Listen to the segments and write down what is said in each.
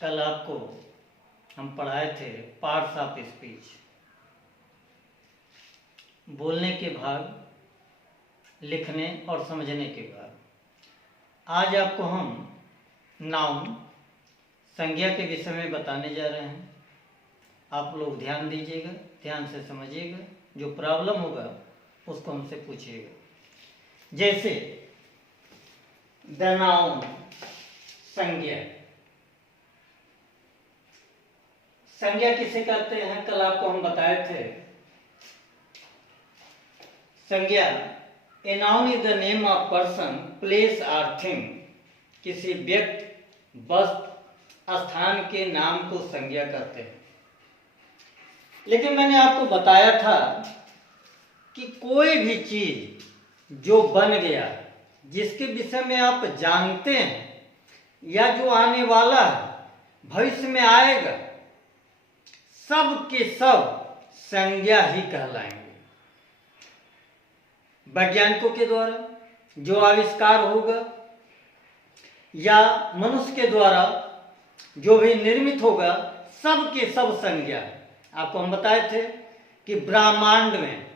कल आपको हम पढ़ाए थे पार्ट्स ऑफ स्पीच, बोलने के भाग, लिखने और समझने के भाग। आज आपको हम नाउन, संज्ञा के विषय में बताने जा रहे हैं। आप लोग ध्यान दीजिएगा, ध्यान से समझिएगा, जो प्रॉब्लम होगा उसको हमसे पूछिएगा। जैसे द नाउन, संज्ञा। संज्ञा किसे कहते हैं, कल आपको हम बताए थे। संज्ञा, a noun is the name of person, place और थिंग। किसी व्यक्ति, वस्तु, स्थान के नाम को संज्ञा कहते हैं। लेकिन मैंने आपको बताया था कि कोई भी चीज जो बन गया, जिसके विषय में आप जानते हैं या जो आने वाला है, भविष्य में आएगा, सब के सब संज्ञा ही कहलाएंगे। वैज्ञानिकों के द्वारा जो आविष्कार होगा या मनुष्य के द्वारा जो भी निर्मित होगा, सब के सब संज्ञा। आपको हम बताए थे कि ब्रह्मांड में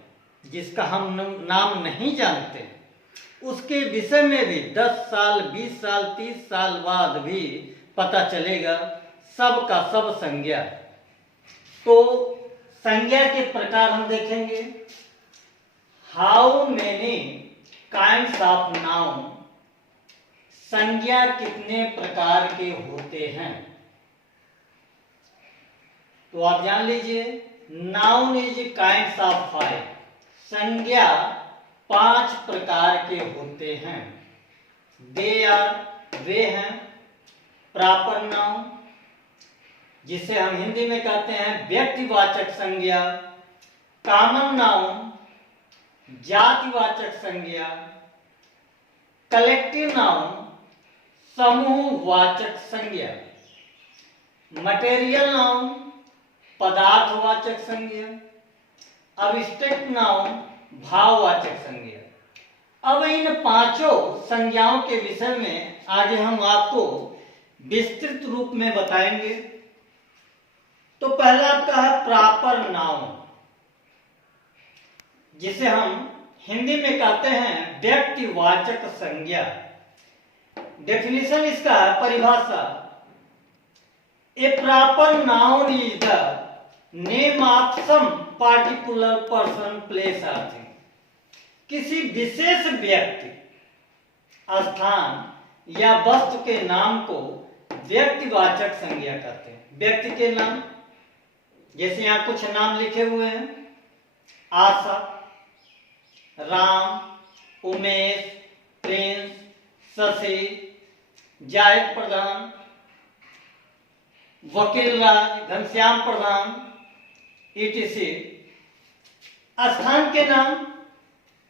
जिसका हम नाम नहीं जानते, उसके विषय में भी 10 साल, 20 साल, 30 साल बाद भी पता चलेगा, सब का सब संज्ञा। तो संज्ञा के प्रकार हम देखेंगे। How many kinds of noun, संज्ञा कितने प्रकार के होते हैं। तो आप जान लीजिए, नाउन इज काइंड्स ऑफ 5, संज्ञा 5 प्रकार के होते हैं। दे आर, वे हैं। प्रॉपर नाउन, जिसे हम हिंदी में कहते हैं व्यक्तिवाचक संज्ञा। कॉमन नाउन, जातिवाचक संज्ञा। कलेक्टिव नाउन, समूहवाचक संज्ञा। मटेरियल नाउन, पदार्थवाचक संज्ञा। अब्स्ट्रैक्ट नाउन, भाववाचक संज्ञा। अब इन 5 संज्ञाओं के विषय में आगे हम आपको विस्तृत रूप में बताएंगे। तो पहला आपका है प्रॉपर नाउन, जिसे हम हिंदी में कहते हैं व्यक्तिवाचक संज्ञा। डेफिनेशन इसका है, परिभाषा। A proper noun is the name of some particular person, place और थिंग। किसी विशेष व्यक्ति, स्थान या वस्तु के नाम को व्यक्तिवाचक संज्ञा कहते हैं। व्यक्ति के नाम, जैसे यहां कुछ नाम लिखे हुए हैं। आशा, राम, उमेश, प्रिंस, शशि, जायक प्रधान, वकील राज, घनश्याम प्रधान, etc। स्थान के नाम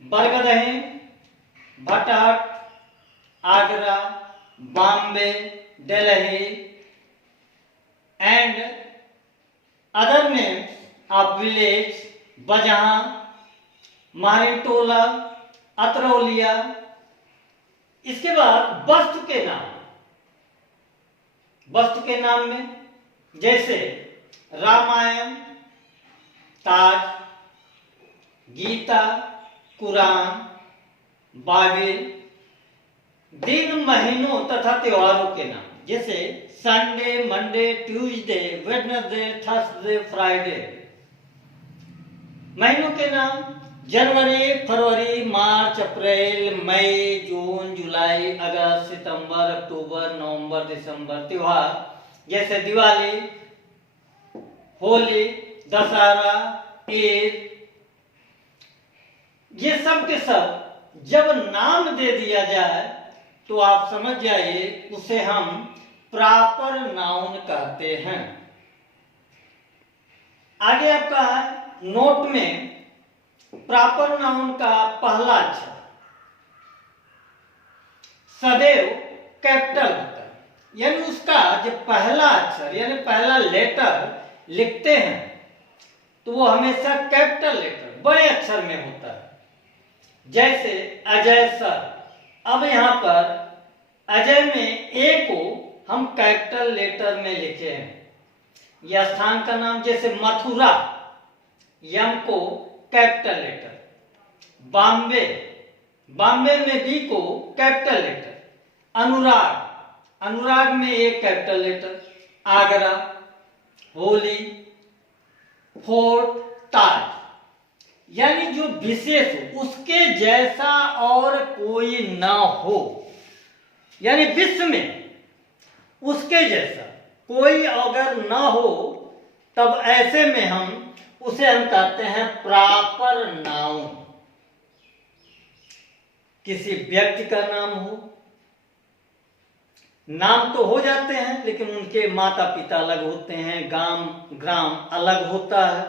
Bargadahi, Bhathat, Agra, Bombay, Delhi and other names of village, बजहा, मारिटोला, अतरौलिया। इसके बाद वस्तु के नाम। वस्तु के नाम में जैसे रामायण, ताज, गीता, कुरान, बाइबिल। दिन, महीनों तथा त्योहारों के नाम, जैसे Sunday, Monday, Tuesday, Wednesday, Thursday, Friday. महीनों के नाम जनवरी, फरवरी, मार्च, अप्रैल, मई, जून, जुलाई, अगस्त, सितंबर, अक्टूबर, नवंबर, दिसंबर। त्योहार जैसे दिवाली, होली, दशहरा, ईद। ये सब के सब जब नाम दे दिया जाए तो आप समझ जाइए उसे हम प्रॉपर नाउन कहते हैं। आगे आपका है नोट में प्रॉपर नाउन का पहला अक्षर सदैव कैपिटल होता है, यानी उसका जो पहला अक्षर यानी पहला लेटर लिखते हैं तो वो हमेशा कैपिटल लेटर, बड़े अक्षर में होता है। जैसे अजय सर, अब यहां पर अजय में ए को हम कैपिटल लेटर में लिखे हैं। यह स्थान का नाम, जैसे मथुरा, यम को कैपिटल लेटर, बॉम्बे, बॉम्बे में बी को कैपिटल लेटर, अनुराग, अनुराग में एक capital letter, Agra, Holi, fort, Taj. यानी जो विशेष हो उसके जैसा और कोई ना हो, यानी विश्व में उसके जैसा कोई अगर ना हो, तब ऐसे में हम उसे हम कहते हैं प्रॉपर नाउन। किसी व्यक्ति का नाम हो, नाम तो हो जाते हैं लेकिन उनके माता पिता अलग होते हैं, ग्राम अलग होता है,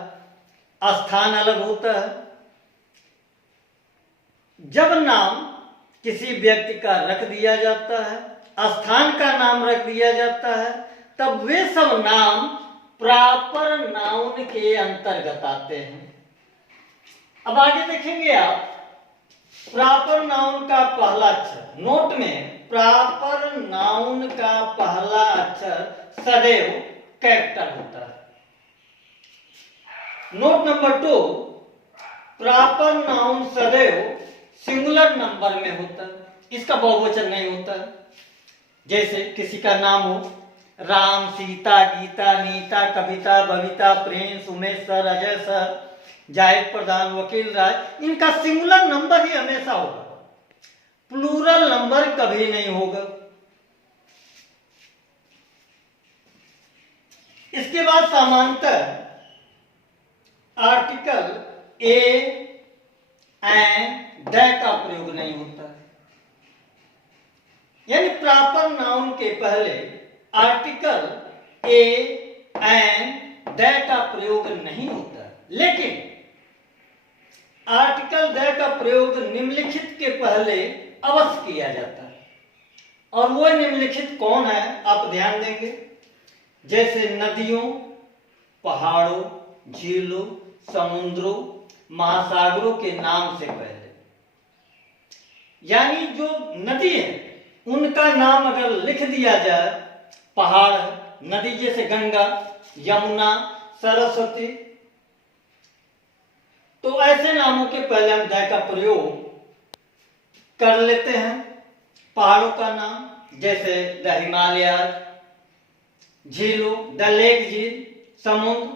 स्थान अलग होता है। जब नाम किसी व्यक्ति का रख दिया जाता है, स्थान का नाम रख दिया जाता है, तब वे सब नाम प्रॉपर नाउन के अंतर्गत आते हैं। अब आगे देखेंगे आप, प्रॉपर नाउन का पहला अक्षर, नोट में प्रॉपर नाउन का पहला अक्षर सदैव कैपिटल होता है। नोट नंबर 2, प्रॉपर नाउन सदैव सिंगुलर नंबर में होता है, इसका बहुवचन नहीं होता है। जैसे किसी का नाम हो Ram, Sita, Geeta, Neeta, Kavita, Babita, Prince, Umesh sir, Ajay sir, Zahid Pradhan, Vakil Rai, इनका सिंगुलर नंबर ही हमेशा होगा, प्लूरल नंबर कभी नहीं होगा। इसके बाद समांतर आर्टिकल ए, एंड, द का प्रयोग नहीं होता है। यानी प्रॉपर नाउन के पहले आर्टिकल ए, एंड, द का प्रयोग नहीं होता, लेकिन आर्टिकल द का प्रयोग निम्नलिखित के पहले अवश्य किया जाता है। और वो निम्नलिखित कौन है आप ध्यान देंगे, जैसे नदियों, पहाड़ों, झीलों, समुद्रों, महासागरों के नाम से पहले। यानी जो नदी है उनका नाम अगर लिख दिया जाए, पहाड़, नदी जैसे गंगा, यमुना, सरस्वती, तो ऐसे नामों के पहले हम द का प्रयोग कर लेते हैं। पहाड़ों का नाम जैसे द हिमालय, झीलों द लेक झील, समुद्र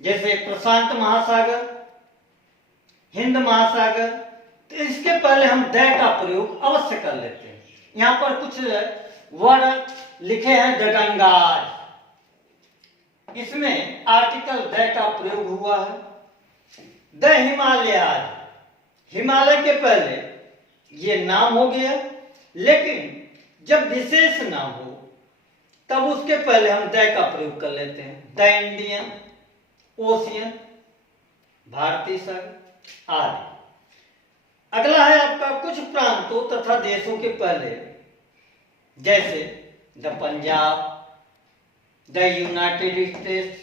जैसे प्रशांत महासागर, हिंद महासागर, तो इसके पहले हम द का प्रयोग अवश्य कर लेते हैं। यहां पर कुछ वर्ड लिखे हैं, द गंगाज, इसमें आर्टिकल द का प्रयोग हुआ है। द हिमालय, हिमालय के पहले ये नाम हो गया, लेकिन जब विशेष नाम हो तब उसके पहले हम द का प्रयोग कर लेते हैं। द इंडियन ओशियन, भारतीय सागर आदि। अगला है आपका कुछ प्रांतों तथा देशों के पहले, जैसे the Punjab, the United states,